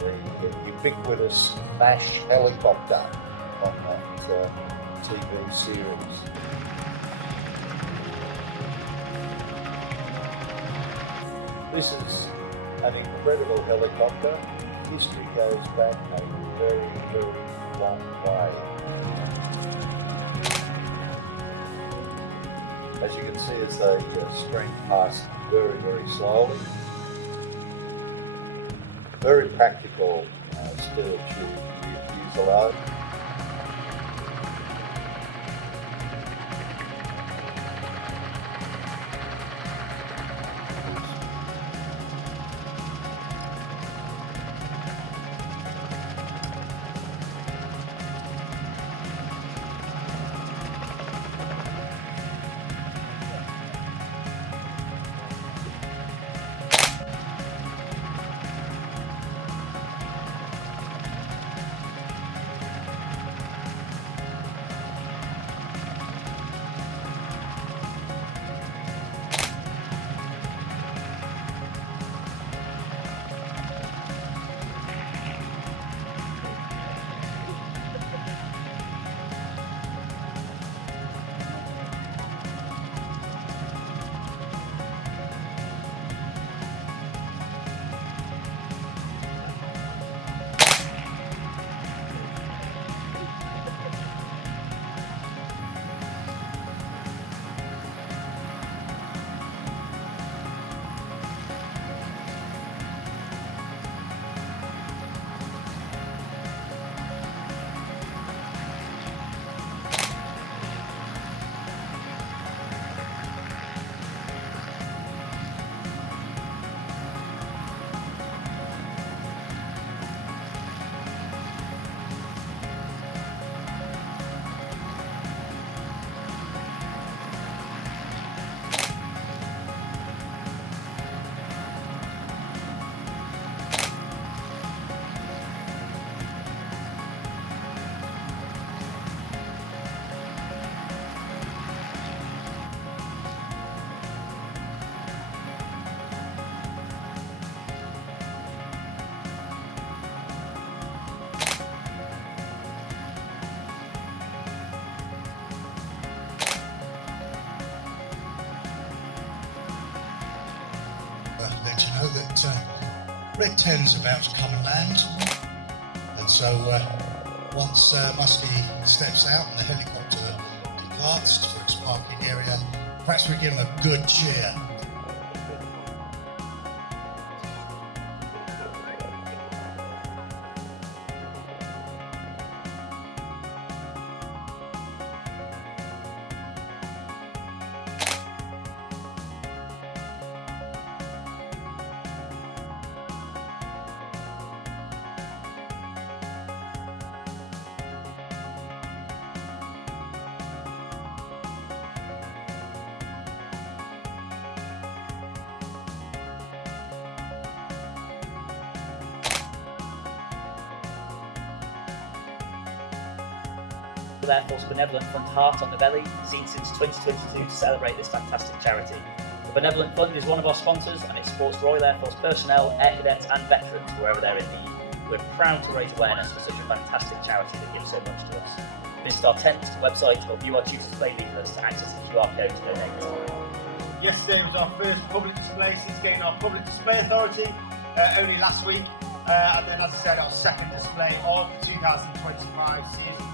the ubiquitous MASH helicopter on that TV series. This is an incredible helicopter. History goes back a very, very long way. As you can see, as they stream past very, very slowly. Very practical steel tube fuselage. Let you know that Red 10 is about to come and land, and so once Muskie steps out and the helicopter departs for its parking area, perhaps we give him a good cheer. Air Force Benevolent Fund Heart on the Belly, seen since 2022 to celebrate this fantastic charity. The Benevolent Fund is one of our sponsors and it supports Royal Air Force personnel, air cadets and veterans wherever they're in need. We're proud to raise awareness for such a fantastic charity that gives so much to us. Visit our tent website or view our Tutors Play leaflets to access the QR code to donate. Yesterday was our first public display since getting our public display authority only last week, and then as I said, our second display of the 2025 season.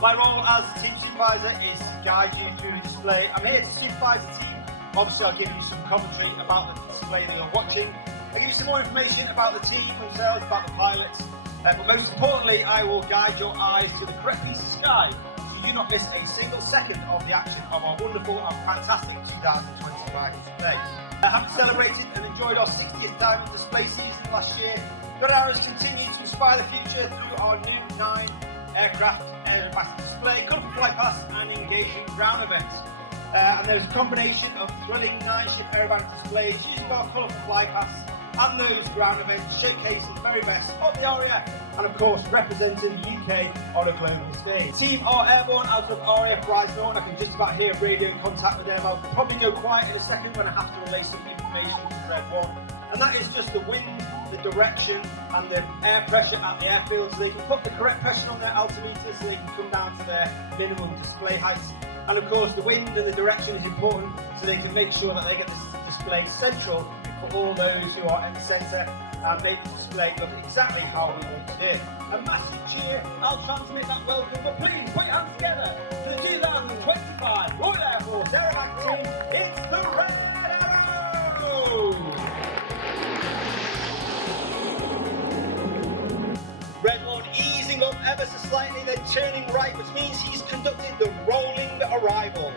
My role as team supervisor is to guide you through the display. I'm here to supervise the team. Obviously, I'll give you some commentary about the display that you're watching. I'll give you some more information about the team themselves, about the pilots. But most importantly, I will guide your eyes to the correct piece of sky so you do not miss a single second of the action of our wonderful and fantastic 2025 display. Having celebrated and enjoyed our 60th Diamond display season last year, Red Arrows continue to inspire the future through our new 9 aircraft aerobatic display, colourful flight pass and engaging ground events. And there's a combination of thrilling 9-ship aerobatic displays using our colourful flight pass and those ground events showcasing the very best of the ARIA and of course representing the UK on a global stage. Team are airborne out of ARIA Prize North. I can just about hear radio contact with them. I'll probably go quiet in a second when I have to relay some information to Red 1. and that is just the wind, the direction, and the air pressure at the airfield, so they can put the correct pressure on their altimeter so they can come down to their minimum display heights. And of course, the wind and the direction is important so they can make sure that they get the display central for all those who are in the centre and make the display look exactly how we want it in. A massive cheer, I'll transmit that welcome, but please put your hands together for the 2025 Royal Air Force Aerobatic team. It's the Red Arrows! Red one easing up ever so slightly, then turning right, which means he's conducted the rolling arrival.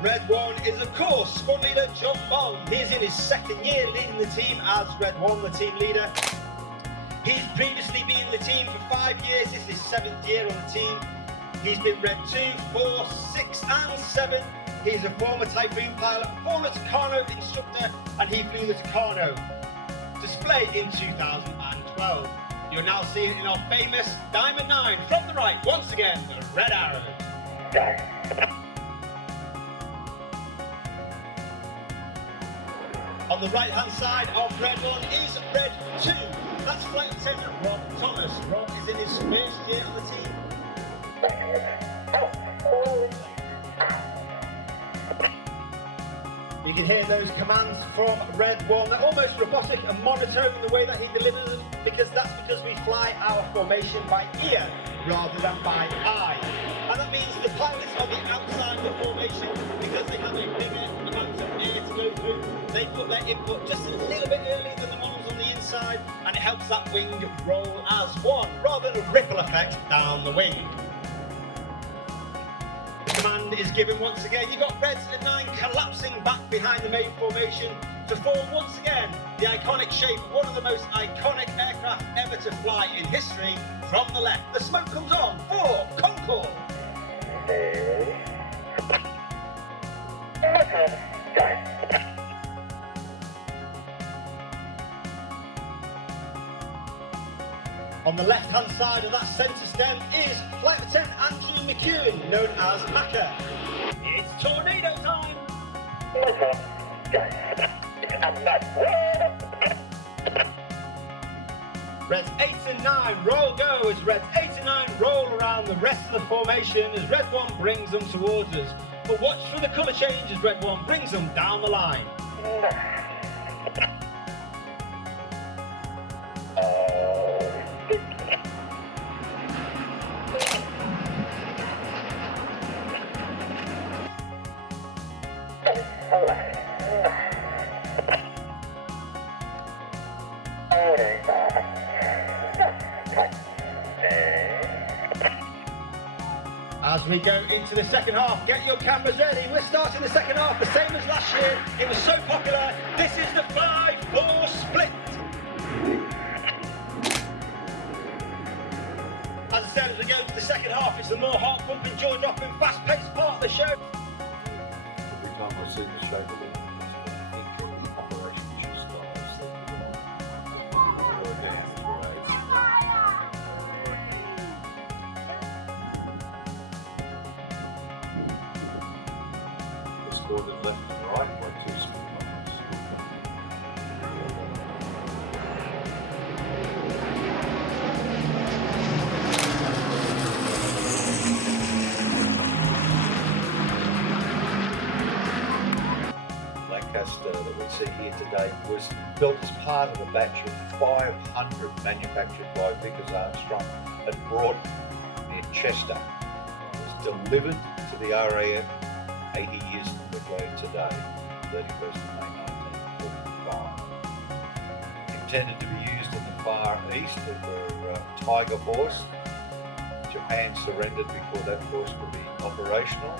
Red one is of course squad leader John Bond. He's in his second year leading the team as Red one, the team leader. He's previously been in the team for 5 years. This is his 7th year on the team. He's been Red 2, 4, 6 and 7. He's a former Typhoon pilot, former Canon instructor, and he flew the Canon display in 2012. You're now seeing it in our famous Diamond 9 from the right, once again, the Red Arrow. On the right hand side of Red 1 is Red 2. That's Flight Lieutenant Rob Thomas. Rob is in his first year on the team. You can hear those commands from Red 1. They're almost robotic and monotone in the way that he delivers them, because we fly our formation by ear rather than by eye. And that means the pilots on the outside of the formation, because they have a bigger amount of air to go through, they put their input just a little bit earlier than the models on the inside, and it helps that wing roll as one, rather than a ripple effect down the wing. The command is given once again. You've got Reds at 9 collapsing back behind the main formation to form once again the iconic shape of one of the most iconic aircraft ever to fly in history. From the left, the smoke comes on for Concorde. On the left-hand side of that centre stem is Flight Lieutenant Andrew McEwen, known as Hacker. It's tornado time! Reds 8 and 9 roll go as Reds 8 and 9 roll around the rest of the formation as Red 1 brings them towards us. But watch for the colour change as Red 1 brings them down the line. As we go into the second half, get your cameras ready. We're starting the second half the same as last year. It was so popular. This is the 5-4 split. As I said, as we go into the second half, it's the more heart-pumping, jaw-dropping, fast-paced part of the show. Every time I see the shape of it, I think Operation should start. Ordered left and right by 2 speed bumps. Lancaster that we see here today was built as part of a batch of 500 manufactured by Vickers Armstrong and brought near Chester. It was delivered to the RAF 80 years ago today, 31st of May 1945. Intended to be used in the Far East for Tiger Force. Japan surrendered before that force could be operational.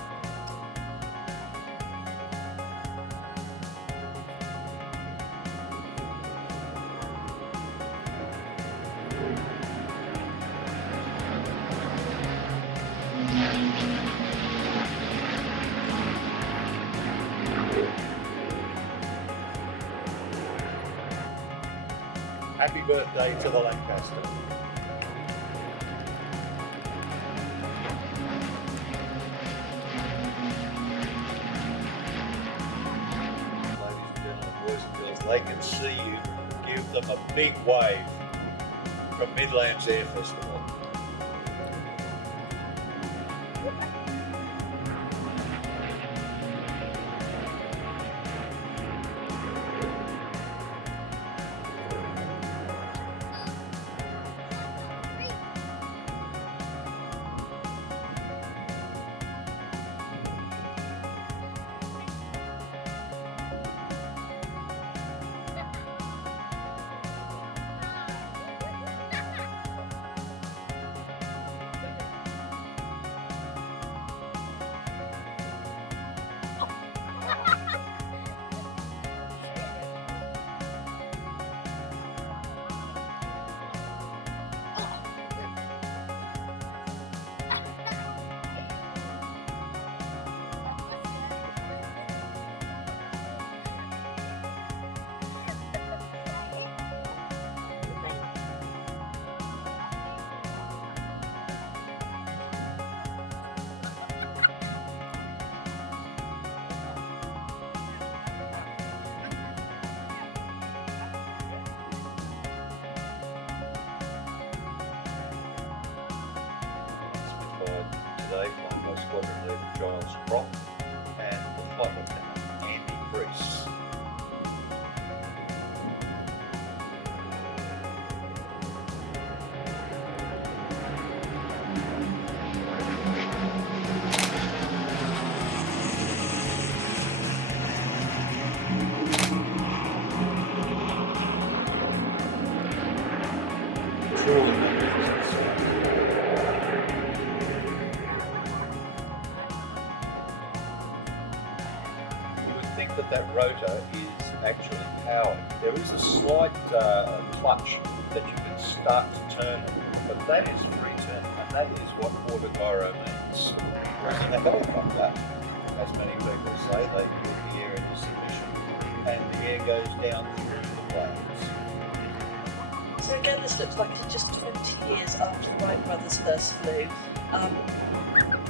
Happy birthday to the Lancaster. Ladies and gentlemen, boys and girls, they can see you, give them a big wave from Midlands Air Festival. Today, flown by Squadron Leader Giles Croft and the Flight Lieutenant Andy Priest. Truly magnificent sight. That rotor is actually powered. There is a slight clutch that you can start to turn it, but that is free turning, and that is what autogyro means. Whereas in a helicopter, as many people say, they put the air into submission and the air goes down through the planes. So again, this looks like it's just 20 years after the Wright brothers first flew.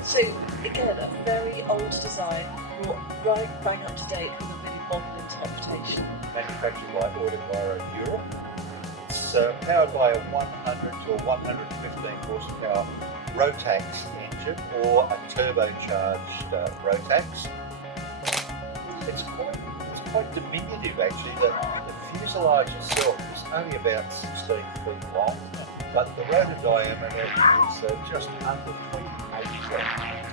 So again, a very old design, brought right bang up to date with a really modern interpretation. Manufactured by Autogyro Europe. It's powered by a 100 to a 115 horsepower Rotax engine or a turbocharged Rotax. It's quite diminutive actually. The fuselage itself is only about 16 feet long, but the rotor diameter is just under 28 feet.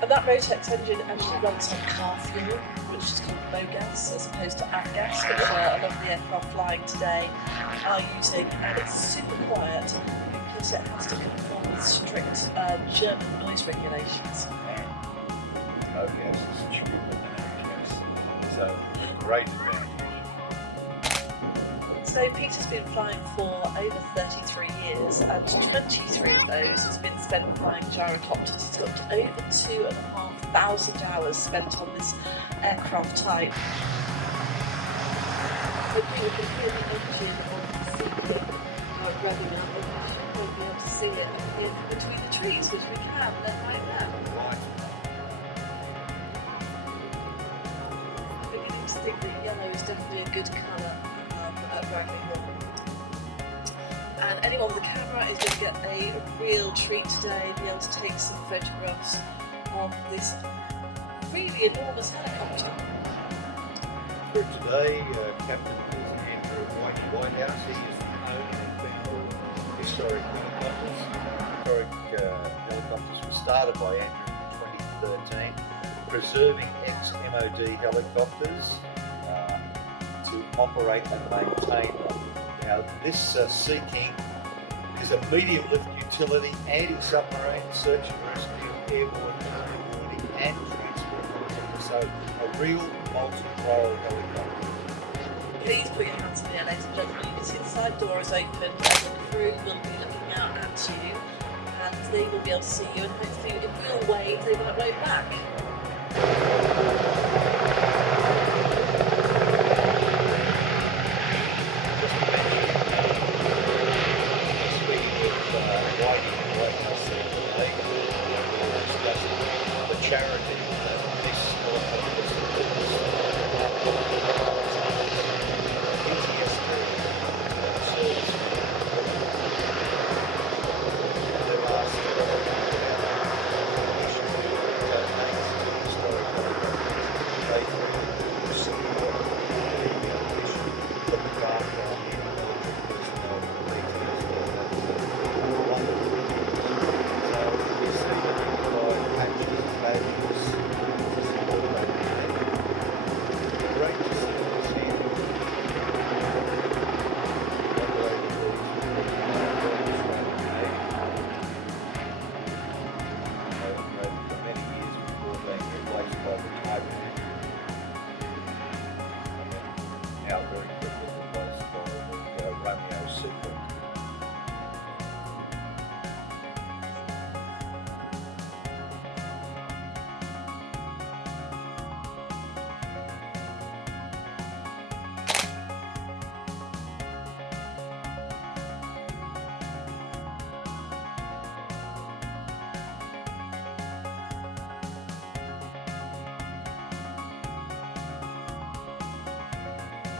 And that Rotax engine actually runs on car fuel, which is called MoGas, as opposed to avgas, which a lot of the aircraft flying today are using. And it's super quiet because it has to conform with strict German noise regulations. MoGas is cheaper than avgas, so great advantage. So Peter's been flying for over 33 years, and 23 of those has been spent flying gyrocopters. He's got over 2,500 hours spent on this aircraft type. If we can hear the engine on the ceiling revving up, we won't be able to see it in between the trees, which we can, they're right there. I'm beginning to think that yellow is definitely a good colour. And anyone with a camera is going to get a real treat today, be able to take some photographs of this really enormous helicopter. For today, Captain is Andrew Whitehouse. He is the owner and founder of Historic Helicopters. Historic Helicopters was started by Andrew in 2013, preserving ex-MOD helicopters to operate and maintain them. Now, this Sea King is a medium lift utility, anti-submarine, search and rescue, airborne boarding and transport. So a real multi-role helicopter. Please put your hands in the air, ladies and gentlemen. You can see the side door is open and the crew will be looking out at you and they will be able to see you, and hopefully if we all wave they will upload back. Charity that this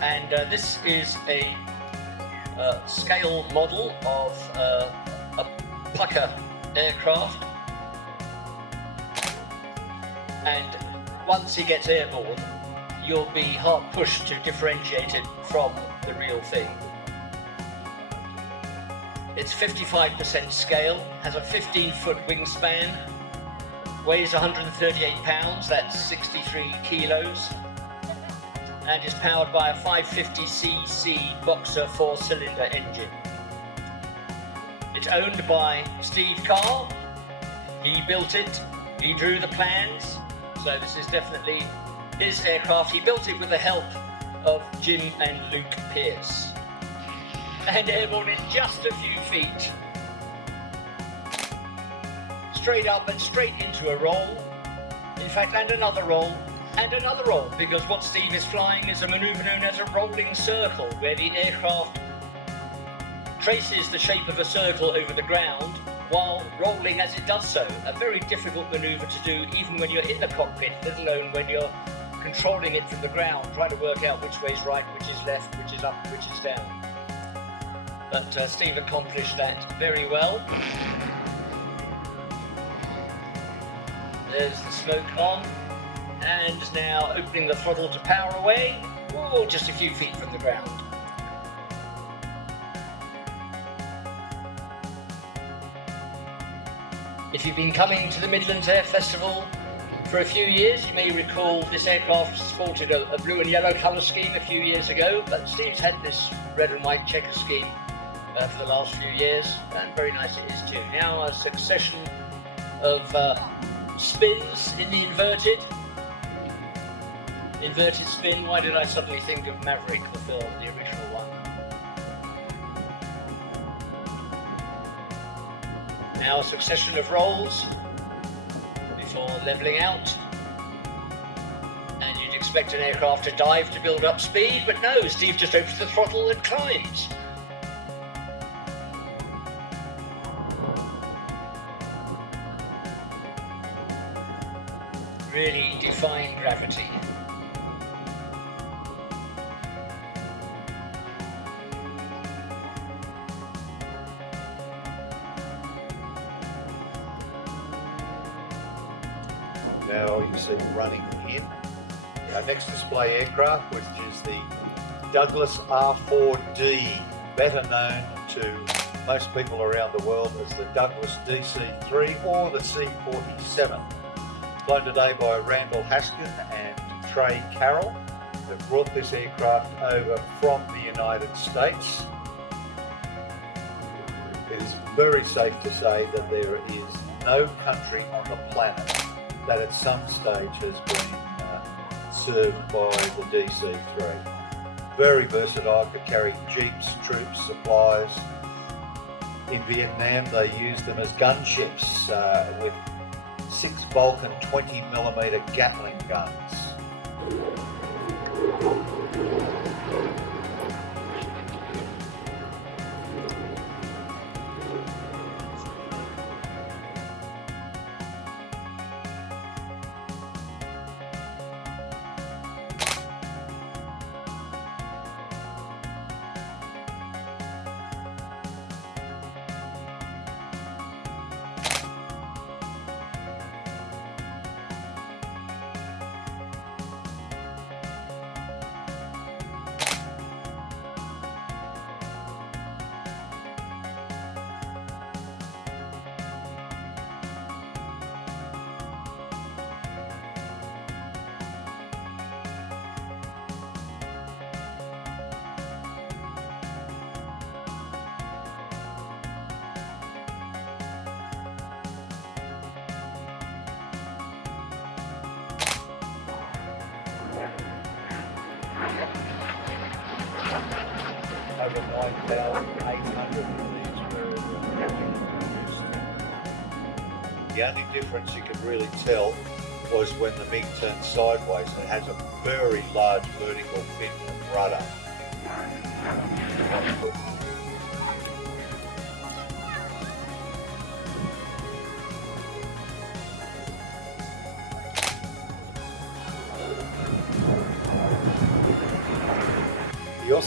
and this is a scale model of a Pucker aircraft, and once he gets airborne you'll be hard pushed to differentiate it from the real thing. It's 55% scale, has a 15-foot wingspan, weighs 138 pounds, that's 63 kilos, and is powered by a 550cc Boxer 4-cylinder engine. It's owned by Steve Carr. He built it, he drew the plans, so this is definitely his aircraft. He built it with the help of Jim and Luke Pierce. And airborne in just a few feet. Straight up and straight into a roll. In fact, and another roll, and another roll, because what Steve is flying is a manoeuvre known as a rolling circle, where the aircraft traces the shape of a circle over the ground while rolling as it does so. A very difficult manoeuvre to do even when you're in the cockpit, let alone when you're controlling it from the ground, trying to work out which way's right, which is left, which is up, which is down. But Steve accomplished that very well. There's the smoke on, and now opening the throttle to power away. Oh, just a few feet from the ground. If you've been coming to the Midlands Air Festival for a few years, you may recall this aircraft sported a blue and yellow colour scheme a few years ago, but Steve's had this red and white checker scheme for the last few years, and very nice it is too. Now a succession of spins in the inverted spin. Why did I suddenly think of Maverick, the film, the original one? Now a succession of rolls before levelling out, and you'd expect an aircraft to dive to build up speed, but no, Steve just opens the throttle and climbs. Really defying gravity. Now you see running in our next display aircraft, which is the Douglas R4D, better known to most people around the world as the Douglas DC-3 or the C-47. Flown today by Randall Haskin and Trey Carroll. They've brought this aircraft over from the United States. It is very safe to say that there is no country on the planet that at some stage has been served by the DC-3. Very versatile, could carry jeeps, troops, supplies. In Vietnam they used them as gunships with 6 Vulcan 20mm Gatling guns. Over 9,800 of these were produced. The only difference you could really tell was when the MiG turned sideways. It has a very large vertical fin and rudder.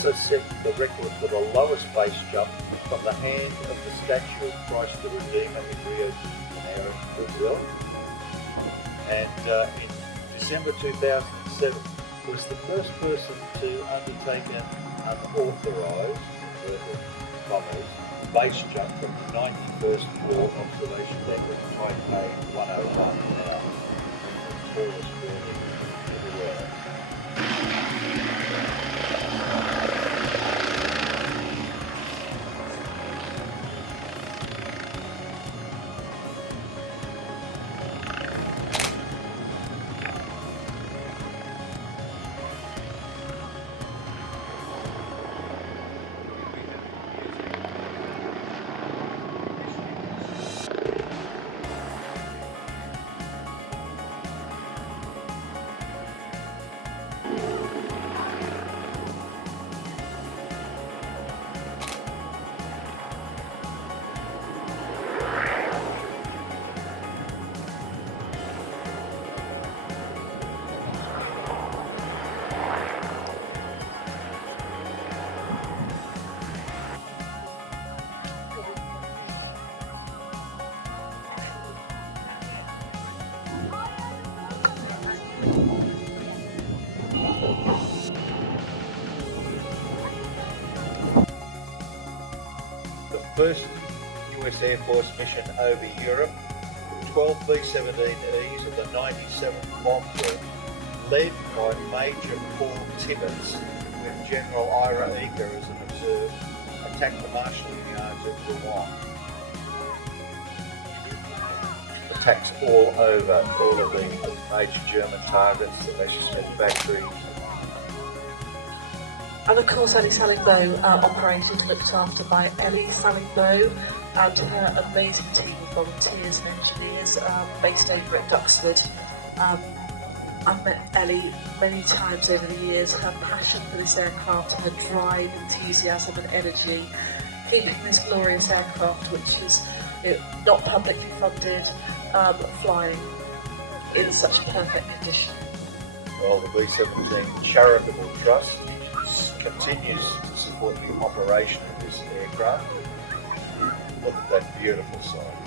also set the record for the lowest base jump from the hand of the statue of Christ the Redeemer in Rio de Janeiro, Brazil. And in December 2007, was the first person to undertake an unauthorised base jump from the 91st floor observation deck of Taipei 101, now the tallest building in the world. First US Air Force mission over Europe, 12 B-17Es of the 97th Bomb Group, led by Major Paul Tibbets, with General Ira Eaker as an observer, attacked the marshalling yards at Rouen. Attacks all over all of the major German targets, the Messerschmitt factory. And of course, Ellie Salling-Bow operated, looked after by Ellie Salling-Bow and her amazing team of volunteers and engineers based over at Duxford. I've met Ellie many times over the years. Her passion for this aircraft, her drive, enthusiasm and energy, keeping this glorious aircraft, which is not publicly funded, flying in such perfect condition. Well, the B-17 Charitable Trust continues to support the operation of this aircraft. Look at that beautiful sight.